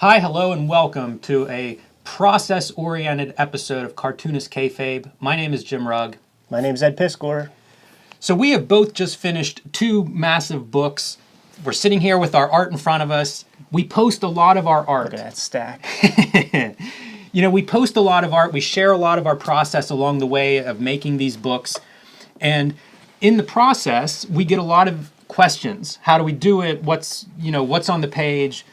Hi, hello, and welcome to a process-oriented episode of Cartoonist Kayfabe. My name is Jim Rugg. My name's Ed Piscor. So we have both just finished two massive books. We're sitting here with our art in front of us. We post a lot of our art. Look at that stack. We post a lot of art. We share a lot of our process along the way of making these books. And in the process, we get a lot of questions. How do we do it? What's on the page?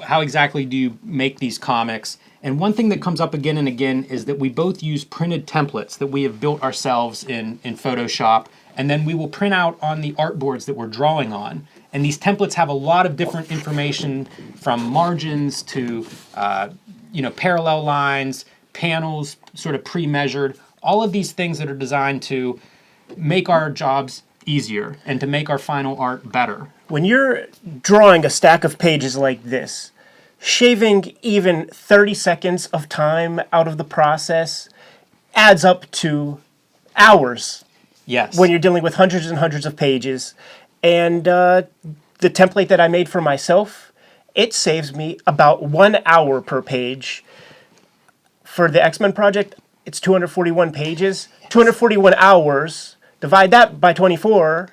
How exactly do you make these comics? And one thing that comes up again and again is that we both use printed templates that we have built ourselves in Photoshop, and then we will print out on the artboards that we're drawing on. And these templates have a lot of different information, from margins to parallel lines, panels sort of pre-measured, all of these things that are designed to make our jobs easier and to make our final art better. When you're drawing a stack of pages like this, shaving even 30 seconds of time out of the process adds up to hours. Yes. When you're dealing with hundreds and hundreds of pages. And the template that I made for myself, it saves me about 1 hour per page. For the X-Men project, it's 241 pages, 241 hours. Divide that by 24.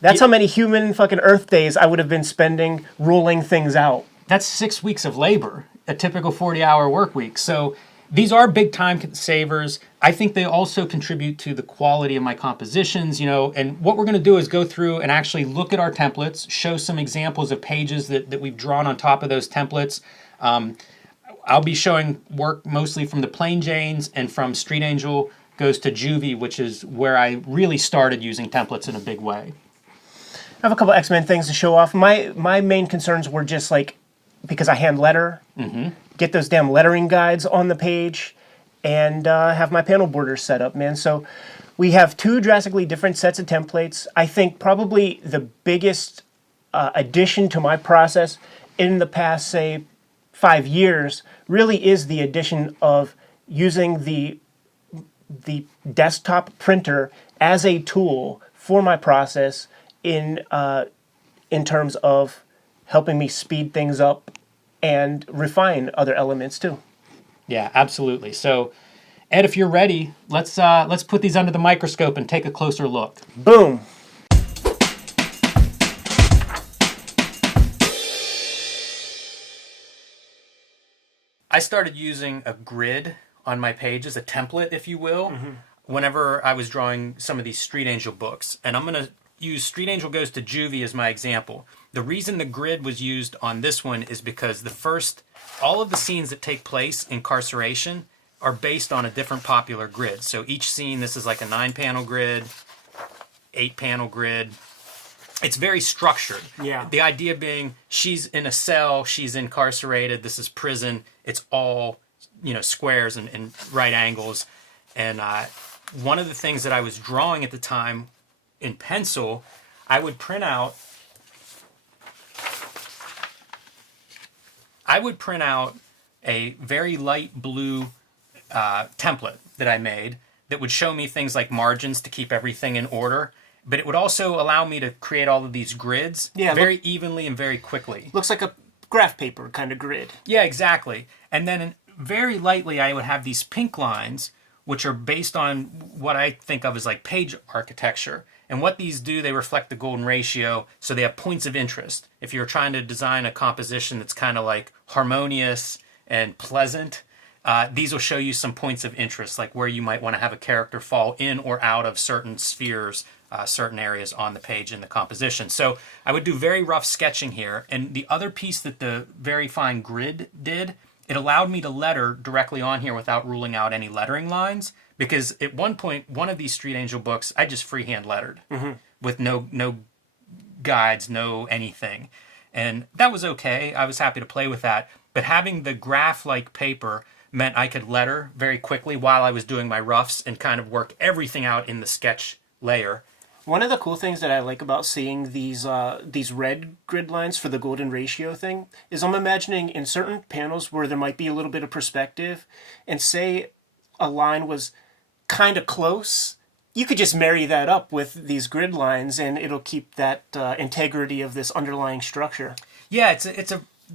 That's how many human fucking Earth days I would have been spending rolling things out. That's 6 weeks of labor, a typical 40-hour work week. So these are big time savers. I think they also contribute to the quality of my compositions, and what we're going to do is go through and actually look at our templates, show some examples of pages that we've drawn on top of those templates. I'll be showing work mostly from the Plain Janes and from Street Angel Goes to Juvie, which is where I really started using templates in a big way. I have a couple X-Men things to show off. My main concerns were just because I hand letter, get those damn lettering guides on the page, and have my panel borders set up, man. So we have two drastically different sets of templates. I think probably the biggest addition to my process in the past, say, 5 years really is the addition of using the desktop printer as a tool for my process in terms of helping me speed things up and refine other elements too. Yeah, absolutely. So, Ed, if you're ready, let's put these under the microscope and take a closer look. Boom. I started using a grid on my pages, a template, if you will, whenever I was drawing some of these Street Angel books. And I'm going to use Street Angel Goes to Juvie as my example. The reason the grid was used on this one is because all of the scenes that take place in Carceration are based on a different popular grid. So each scene, this is like a 9-panel grid, 8-panel grid. It's very structured. Yeah. The idea being she's in a cell, she's incarcerated, this is prison. It's all, squares and right angles. And one of the things that I was drawing at the time in pencil, I would print out a very light blue template that I made that would show me things like margins to keep everything in order. But it would also allow me to create all of these grids very evenly and very quickly. Looks like a graph paper kind of grid. Yeah, exactly. And then very lightly I would have these pink lines, which are based on what I think of as like page architecture. And what these do, they reflect the golden ratio, so they have points of interest. If you're trying to design a composition that's kind of like harmonious and pleasant, these will show you some points of interest, like where you might want to have a character fall in or out of certain spheres, certain areas on the page in the composition. So I would do very rough sketching here. And the other piece that the very fine grid did, it allowed me to letter directly on here without ruling out any lettering lines. Because at one point, one of these Street Angel books, I just freehand lettered with no guides, no anything. And that was okay. I was happy to play with that. But having the graph-like paper meant I could letter very quickly while I was doing my roughs and kind of work everything out in the sketch layer. One of the cool things that I like about seeing these red grid lines for the golden ratio thing is I'm imagining in certain panels where there might be a little bit of perspective, and say a line was kind of close, you could just marry that up with these grid lines and it'll keep that integrity of this underlying structure. Yeah,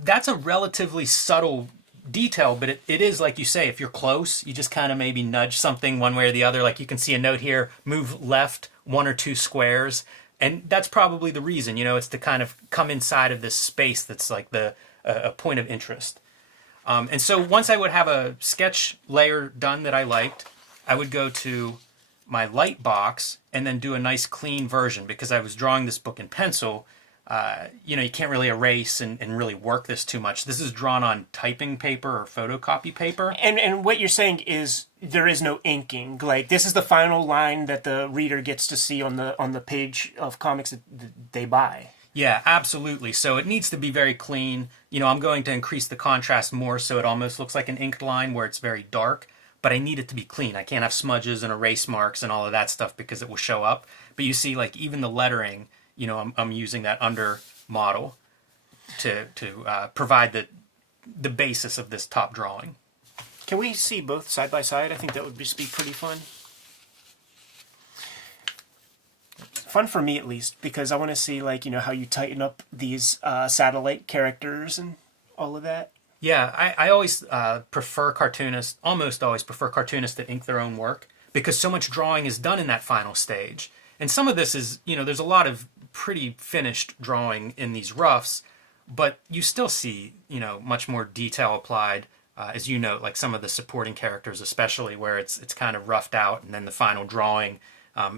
that's a relatively subtle detail, but it is, like you say, if you're close, you just kind of maybe nudge something one way or the other. Like you can see a note here, move left 1 or 2 squares. And that's probably the reason, it's to kind of come inside of this space that's like a point of interest. And so once I would have a sketch layer done that I liked, I would go to my light box and then do a nice clean version, because I was drawing this book in pencil. You can't really erase and really work this too much. This is drawn on typing paper or photocopy paper. And what you're saying is there is no inking. Like, this is the final line that the reader gets to see on the page of comics that they buy. Yeah, absolutely. So it needs to be very clean. I'm going to increase the contrast more so it almost looks like an inked line where it's very dark, but I need it to be clean. I can't have smudges and erase marks and all of that stuff because it will show up. But you see, like, even the lettering, I'm using that under model to provide the basis of this top drawing. Can we see both side by side? I think that would just be pretty fun. Fun for me, at least, because I want to see, like, how you tighten up these satellite characters and all of that. Yeah, I always prefer cartoonists, almost always prefer cartoonists that ink their own work, because so much drawing is done in that final stage. And some of this is, there's a lot of pretty finished drawing in these roughs, but you still see, much more detail applied, as you note, like some of the supporting characters, especially where it's kind of roughed out, and then the final drawing,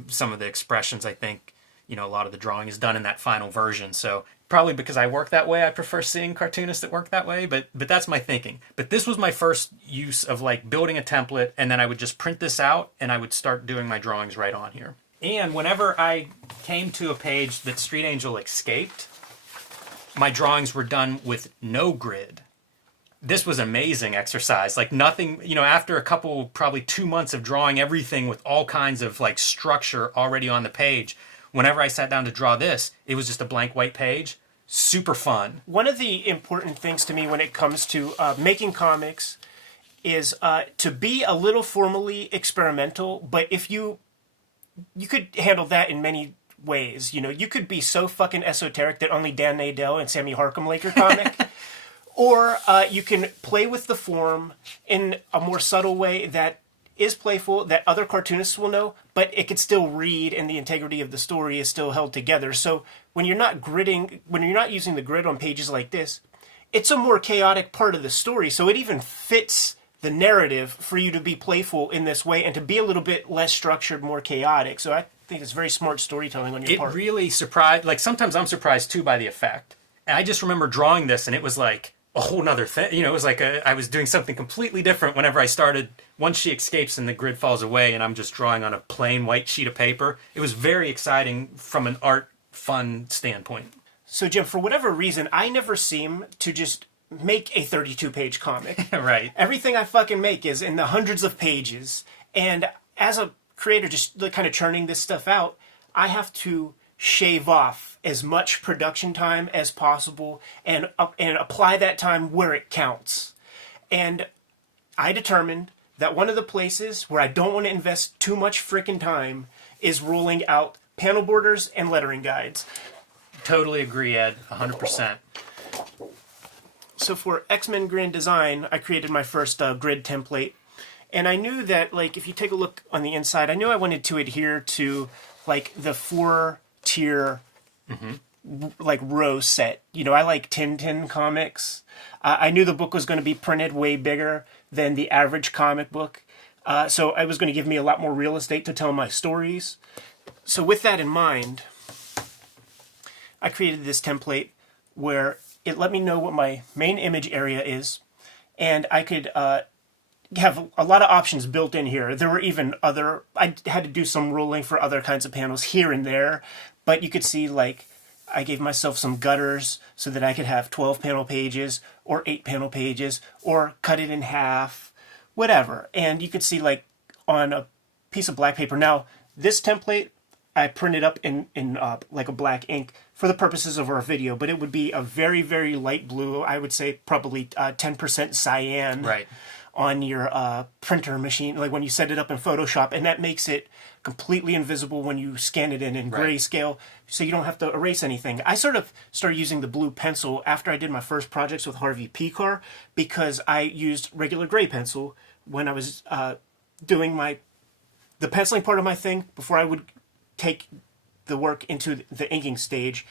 some of the expressions, I think, a lot of the drawing is done in that final version. So probably because I work that way, I prefer seeing cartoonists that work that way, but that's my thinking. But this was my first use of, like, building a template, and then I would just print this out, and I would start doing my drawings right on here. And whenever I came to a page that Street Angel escaped, my drawings were done with no grid. This was an amazing exercise. Like, nothing, after a couple, probably 2 months of drawing everything with all kinds of, like, structure already on the page, whenever I sat down to draw this, it was just a blank white page. Super fun. One of the important things to me when it comes to making comics is to be a little formally experimental, but if you could handle that in many ways. You could be so fucking esoteric that only Dan Nadell and Sammy Harkham like your comic. Or you can play with the form in a more subtle way that is playful, that other cartoonists will know, but it could still read and the integrity of the story is still held together. So when you're not using the grid on pages like this, it's a more chaotic part of the story. So it even fits the narrative for you to be playful in this way and to be a little bit less structured, more chaotic. So I think it's very smart storytelling on your part. It really surprised, like, sometimes I'm surprised too by the effect. And I just remember drawing this and it was like a whole nother thing. It was like I was doing something completely different whenever I started. Once she escapes and the grid falls away and I'm just drawing on a plain white sheet of paper, it was very exciting from an art fun standpoint. So Jim, for whatever reason, I never seem to just make a 32-page comic. Right. Everything I fucking make is in the hundreds of pages. And as a creator just kind of churning this stuff out, I have to shave off as much production time as possible and apply that time where it counts. And I determined that one of the places where I don't want to invest too much freaking time is rolling out panel borders and lettering guides. Totally agree, Ed. 100%. So for X-Men Grand Design, I created my first grid template. And I knew that, like, if you take a look on the inside, I knew I wanted to adhere to, like, the 4-tier, like, row set. I like Tintin comics. I knew the book was going to be printed way bigger than the average comic book. So it was going to give me a lot more real estate to tell my stories. So with that in mind, I created this template where it let me know what my main image area is, and I could have a lot of options built in here. There were even I had to do some ruling for other kinds of panels here and there, but you could see, like, I gave myself some gutters so that I could have 12 panel pages or 8 panel pages or cut it in half, whatever. And you could see, like, on a piece of black paper. Now, this template I printed up in like a black ink for the purposes of our video, but it would be a very, very light blue. I would say probably 10% cyan. Right. on your printer machine, like when you set it up in Photoshop, and that makes it completely invisible when you scan it in grayscale, so you don't have to erase anything. I sort of started using the blue pencil after I did my first projects with Harvey Picar, because I used regular gray pencil when I was doing the penciling part of my thing before I would take the work into the inking stage,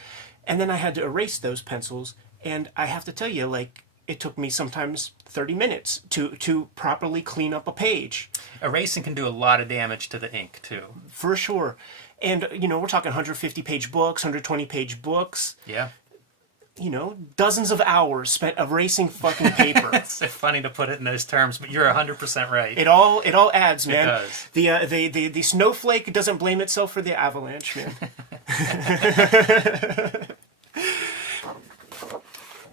and then I had to erase those pencils. And I have to tell you, like, it took me sometimes 30 minutes to properly clean up a page. Erasing can do a lot of damage to the ink, too. For sure. And, you know, we're talking 150-page books, 120-page books. Yeah. You know, dozens of hours spent erasing fucking paper. It's so funny to put it in those terms, but you're 100% right. It all adds, man. It does. The snowflake doesn't blame itself for the avalanche, man.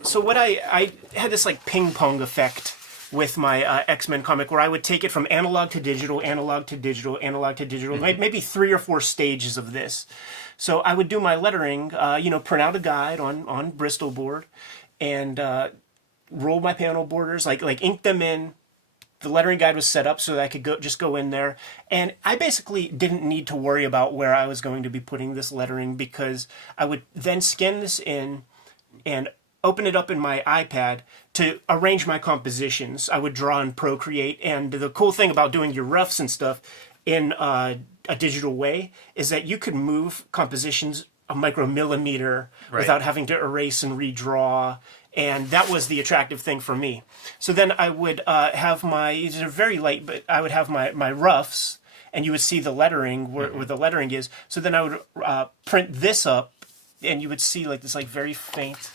So what I had this like ping pong effect with my X-Men comic, where I would take it from analog to digital, analog to digital, analog to digital, maybe 3 or 4 stages of this. So I would do my lettering, print out a guide on Bristol board, and roll my panel borders, like ink them in. The lettering guide was set up so that I could just go in there, and I basically didn't need to worry about where I was going to be putting this lettering, because I would then scan this in and open it up in my iPad to arrange my compositions. I would draw in Procreate, and the cool thing about doing your roughs and stuff in a digital way is that you could move compositions a micromillimeter without having to erase and redraw, and that was the attractive thing for me. So then I would have these are very light, but I would have my roughs, and you would see the lettering where the lettering is. So then I would print this up, and you would see like this like very faint.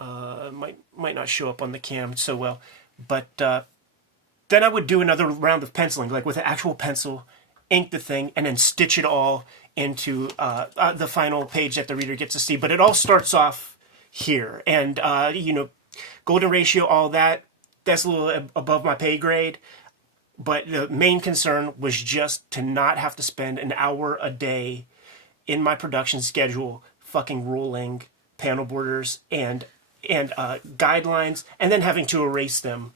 Might not show up on the cam so well, but then I would do another round of penciling, like with an actual pencil, ink the thing, and then stitch it all into the final page that the reader gets to see. But it all starts off here, and golden ratio, all that's a little above my pay grade. But the main concern was just to not have to spend an hour a day in my production schedule fucking ruling panel borders and guidelines, and then having to erase them.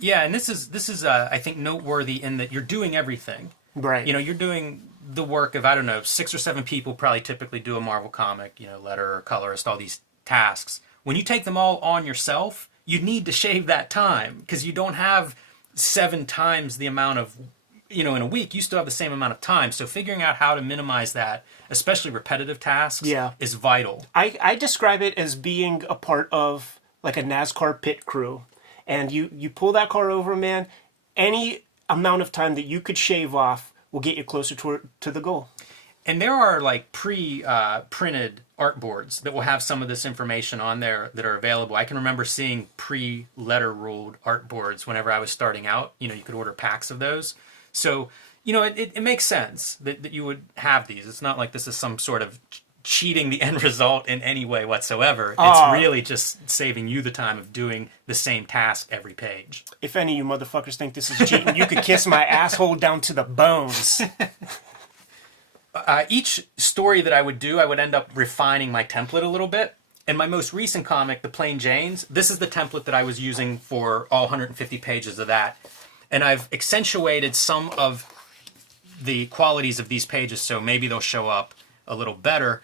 Yeah, and this is I think noteworthy in that you're doing everything. Right. You know, you're doing the work of, I don't know, 6 or 7 people probably typically do a Marvel comic, letterer, colorist, all these tasks. When you take them all on yourself, you need to shave that time, because you don't have 7 times the amount of, in a week, you still have the same amount of time. So figuring out how to minimize that, especially repetitive tasks, is vital. I describe it as being a part of like a NASCAR pit crew. And you pull that car over, man, any amount of time that you could shave off will get you closer to the goal. And there are like pre-printed artboards that will have some of this information on there that are available. I can remember seeing pre-letter ruled artboards whenever I was starting out. You could order packs of those. So, it makes sense that you would have these. It's not like this is some sort of cheating the end result in any way whatsoever. It's really just saving you the time of doing the same task every page. If any of you motherfuckers think this is cheating, you could kiss my asshole down to the bones. Each story that I would do, I would end up refining my template a little bit. In my most recent comic, The Plain Janes, this is the template that I was using for all 150 pages of that. And I've accentuated some of the qualities of these pages, so maybe they'll show up a little better.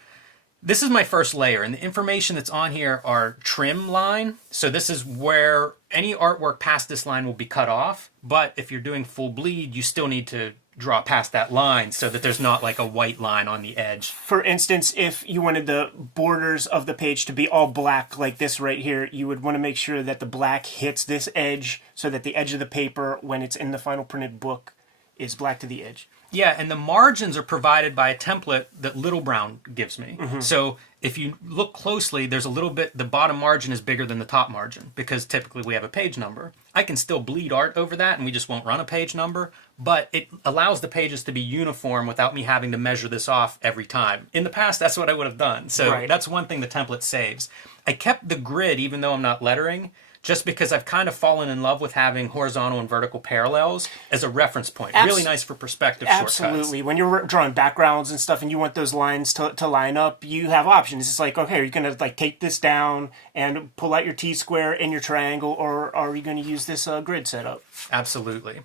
This is my first layer, and the information that's on here are trim line. So this is where any artwork past this line will be cut off. But if you're doing full bleed, you still need to draw past that line so that there's not like a white line on the edge. For instance, if you wanted the borders of the page to be all black like this right here, you would want to make sure that the black hits this edge so that the edge of the paper, when it's in the final printed book, is black to the edge. Yeah, and the margins are provided by a template that Little Brown gives me. Mm-hmm. So if you look closely, there's a little bit, the bottom margin is bigger than the top margin because typically we have a page number. I can still bleed art over that and we just won't run a page number, but it allows the pages to be uniform without me having to measure this off every time. In the past, that's what I would have done. So That's one thing the template saves. I kept the grid, even though I'm not lettering, just because I've kind of fallen in love with having horizontal and vertical parallels as a reference point. Really nice for perspective shortcuts. Absolutely. When you're drawing backgrounds and stuff and you want those lines to line up, you have options. It's like, okay, are you going to like take this down and pull out your T-square and your triangle, or are you going to use this grid setup? Absolutely.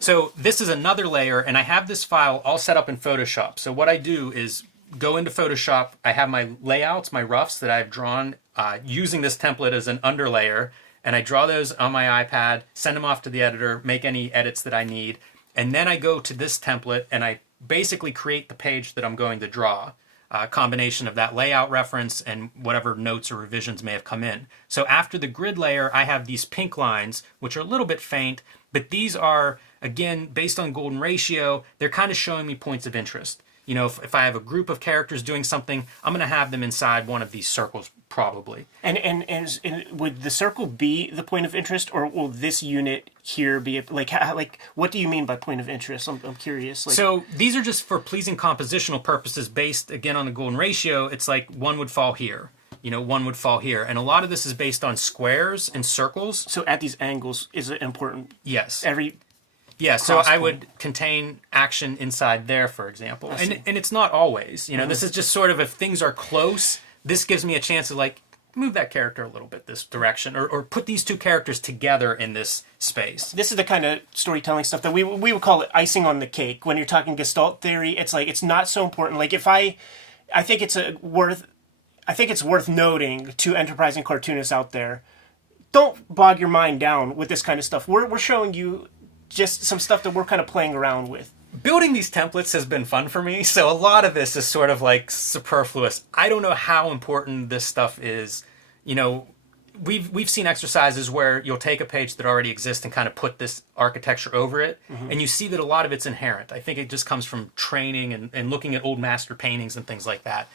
So this is another layer, and I have this file all set up in Photoshop. So what I do is go into Photoshop. I have my layouts, my roughs that I've drawn using this template as an underlayer, and I draw those on my iPad, send them off to the editor, make any edits that I need, and then I go to this template and I basically create the page that I'm going to draw. A combination of that layout reference and whatever notes or revisions may have come in. So after the grid layer, I have these pink lines, which are a little bit faint, but these are, again, based on golden ratio, they're kind of showing me points of interest. You know, if I have a group of characters doing something, I'm going to have them inside one of these circles, probably. And would the circle be the point of interest, or will this unit here be like what do you mean by point of interest? I'm curious. So these are just for pleasing compositional purposes, based again on the golden ratio. It's like one would fall here. You know, one would fall here, and a lot of this is based on squares and circles. So at these angles is it important? Yes. Yeah, so I would contain action inside there, for example. And it's not always. You know, this is just sort of if things are close, this gives me a chance to like move that character a little bit this direction, or put these two characters together in this space. This is the kind of storytelling stuff that we would call it icing on the cake. When you're talking Gestalt theory, it's like it's not so important. Like I think it's worth noting to enterprising cartoonists out there, don't bog your mind down with this kind of stuff. We're showing you just some stuff that we're kind of playing around with. Building these templates has been fun for me, so a lot of this is sort of like superfluous. I don't know how important this stuff is. You know, we've seen exercises where you'll take a page that already exists and kind of put this architecture over it, and you see that a lot of it's inherent. I think it just comes from training and looking at old master paintings and things like that.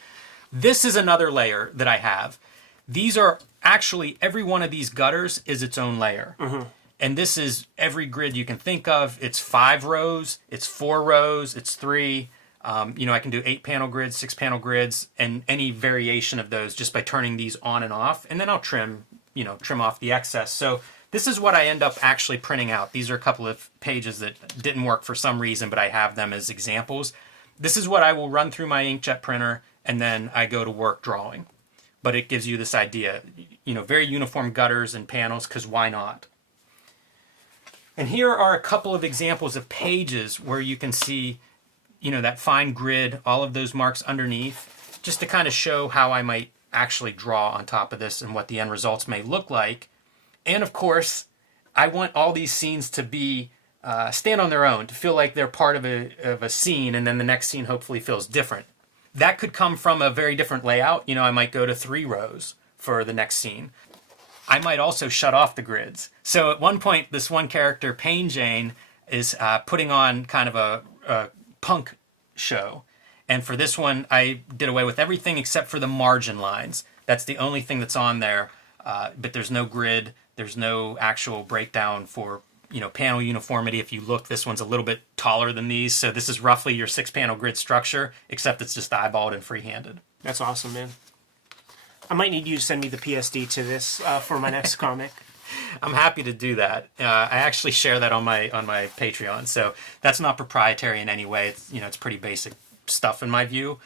This is another layer that I have. These are actually, every one of these gutters is its own layer. And this is every grid you can think of. It's 5 rows, it's 4 rows, it's 3. You know, I can do 8-panel grids, 6-panel grids, and any variation of those just by turning these on and off. And then I'll trim off the excess. So this is what I end up actually printing out. These are a couple of pages that didn't work for some reason, but I have them as examples. This is what I will run through my inkjet printer, and then I go to work drawing. But it gives you this idea, you know, very uniform gutters and panels, because why not? And here are a couple of examples of pages where you can see, you know, that fine grid, all of those marks underneath, just to kind of show how I might actually draw on top of this and what the end results may look like. And of course, I want all these scenes to be stand on their own, to feel like they're part of a scene, and then the next scene hopefully feels different. That could come from a very different layout. You know, I might go to 3 rows for the next scene. I might also shut off the grids. So at one point, this one character, Pain Jane, is putting on kind of a punk show. And for this one, I did away with everything except for the margin lines. That's the only thing that's on there. But there's no grid. There's no actual breakdown for, you know, panel uniformity. If you look, this one's a little bit taller than these. So this is roughly your 6-panel grid structure, except it's just eyeballed and freehanded. That's awesome, man. I might need you to send me the PSD to this for my next comic. I'm happy to do that. I actually share that on my Patreon, so that's not proprietary in any way. It's pretty basic stuff in my view.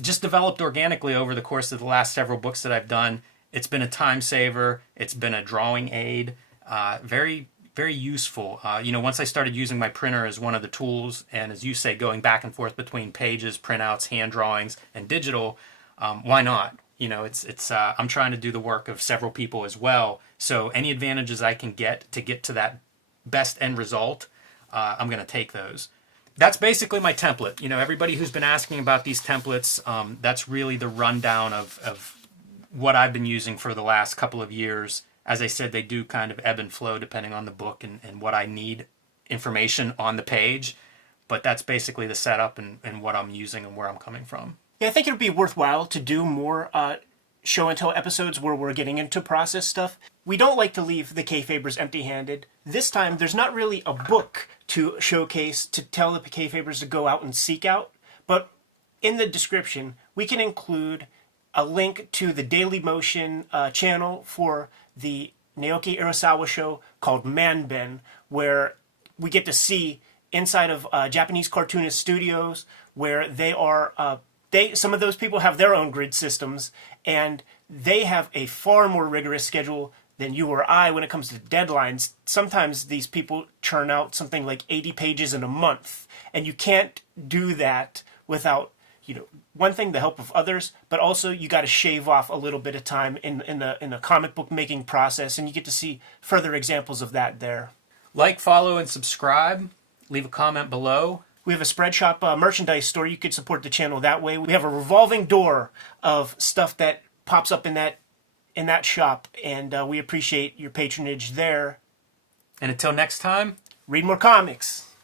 Just developed organically over the course of the last several books that I've done. It's been a time saver. It's been a drawing aid. Very, very useful. Once I started using my printer as one of the tools, and as you say, going back and forth between pages, printouts, hand drawings, and digital, why not? I'm trying to do the work of several people as well. So any advantages I can get to that best end result, I'm going to take those. That's basically my template. Everybody who's been asking about these templates, that's really the rundown of what I've been using for the last couple of years. As I said, they do kind of ebb and flow depending on the book and what I need information on the page. But that's basically the setup and what I'm using and where I'm coming from. Yeah, I think it would be worthwhile to do more show and tell episodes where we're getting into process stuff. We don't like to leave the Kayfabers empty-handed. This time, there's not really a book to showcase to tell the Kayfabers to go out and seek out. But in the description, we can include a link to the Daily Motion channel for the Naoki Urasawa show called Manben, where we get to see inside of Japanese cartoonist studios where they are. Some of those people have their own grid systems, and they have a far more rigorous schedule than you or I when it comes to deadlines. Sometimes these people churn out something like 80 pages in a month, and you can't do that without, one thing, the help of others, but also you got to shave off a little bit of time in the comic book making process, and you get to see further examples of that there. Like, follow, and subscribe. Leave a comment below. We have a Spreadshop merchandise store. You could support the channel that way. We have a revolving door of stuff that pops up in that shop, and we appreciate your patronage there. And until next time, read more comics.